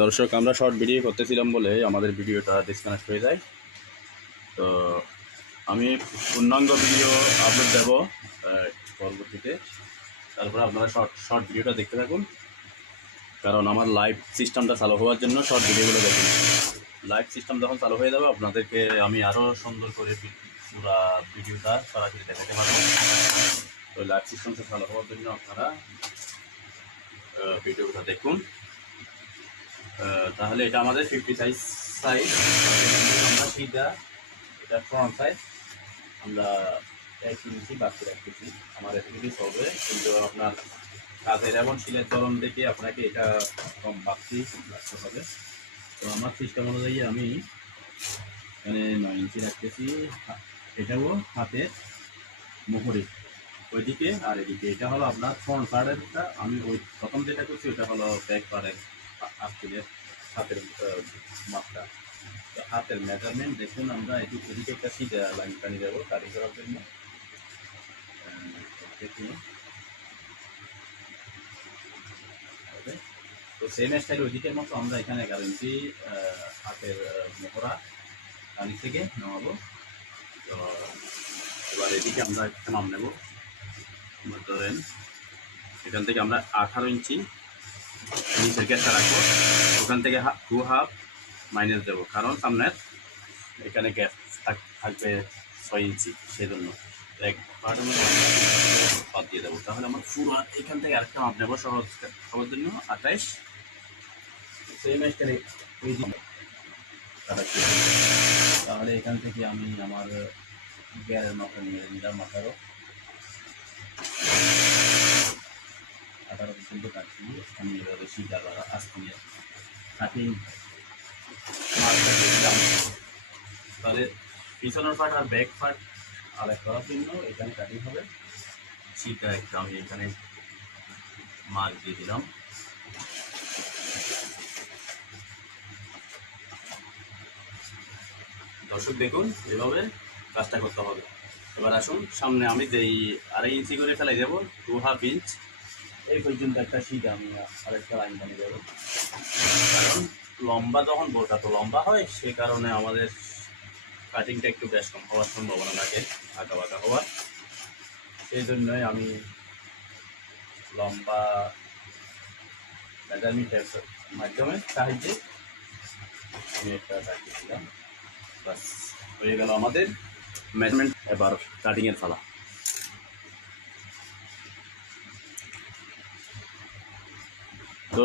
দর্শক, আমরা short video করতেছিলাম বলে আমাদের ভিডিওটা ডিসকানেক্ট হয়ে যায়। তো আমি পূর্ণাঙ্গ ভিডিও আপলোড দেব পরবর্তীতে। তারপরে আপনারা শর্ট ভিডিওটা দেখতে থাকুন, কারণ আমার লাইভ সিস্টেমটা চালু হওয়ার জন্য শর্ট ভিডিওগুলো দেখুন। লাইভ সিস্টেম যখন চালু হয়ে যাবে আপনাদেরকে আমি আরও সুন্দর করে পুরো ভিডিওটা সরাসরি দেখাতে পারবো। তো লাইভ সিস্টেমটা চালু হওয়ার জন্য আপনারা ভিডিওটা দেখুন। তাহলে এটা আমাদের 50 সাইজ। আমরা সিধা এটা ফ্রন্ট সাইজ আমরা 1 ইঞ্চি বাড়তে রাখতেছি। আমার এতটুকুই চলবে, কিন্তু আপনার কাজের এবং শিলের ধরন দেখে আপনাকে এটা কম বাড়তেই রাখতে হবে। তো আমার সিস্টেম অনুযায়ী আমি এখানে 9 ইঞ্চি রাখতেছি। এটাও হাতের মোহরে ওইদিকে আর এদিকে। এটা হলো আপনার ফ্রন্ট পার্টেরটা। আমি ওই প্রথম যেটা করছি ওটা হলো ব্যাক পার্টের হাতের মাপটা। তো হাতের মেজারমেন্ট দেখুন, আমরা এদিকে একটা সিধা লাইন টানি যাবো কাটিং করার জন্য। দেখুন, তো সেম স্টাইল ওইদিকের মতো আমরা এখানে 11 ইঞ্চি হাতের মোহরা কানি থেকে নামাবো। তো এবার এদিকে আমরা একটা মাপ নেব। ধরেন এখান থেকে আমরা 18 ইঞ্চি নিচের গ্যাসটা রাখবো। ওখান থেকে 2.5 মাইনাস দেবো, কারণ সামনের এখানে গ্যাস থাকবে 6 ইঞ্চি, সেজন্য এক পার্টের মধ্যে বাদ দিয়ে দেবো। তাহলে আমার পুরো এখান থেকে আরেকটা মাপ নেবো সহজ সবার জন্য। 28 সেম স্টাইলে এই দিন তাহলে এখান থেকে আমি আমার গ্যারের মাপটা নিয়ে নিলাম 18 পর্যন্ত কাটছি। আমি এভাবে সিধা আসতে নিয়ে কাটিং মার্কটা দিলাম। তাহলে পিছনের পার্ট আর ব্যাক পার্ট আলাদা করার জন্য এখানে কাটিং হবে। সিধা একটা আমি এখানে মার্ক দিয়ে দিলাম। দর্শক দেখুন, এভাবে কাজটা করতে হবে। এবার আসুন সামনে আমি যেই 2.5 ইঞ্চি করে ফেলাই দেবো, 2.5 ইঞ্চ এই পর্যন্ত একটা সিধা আমি আরেকটা লাইন বানিয়ে দেবো। কারণ লম্বা যখন বোটা তো লম্বা হয়, সে কারণে আমাদের কাটিংটা একটু বেশ কম হওয়ার সম্ভাবনা থাকে, আঁকা বাঁকা হওয়ার। সেই জন্যই আমি লম্বা মেজারমেন্টের মাধ্যমে সাহায্যে আমি একটা কাটিয়েছিলাম। বাস হয়ে গেল আমাদের মেজারমেন্ট। এবার কাটিংয়ের পালা। তো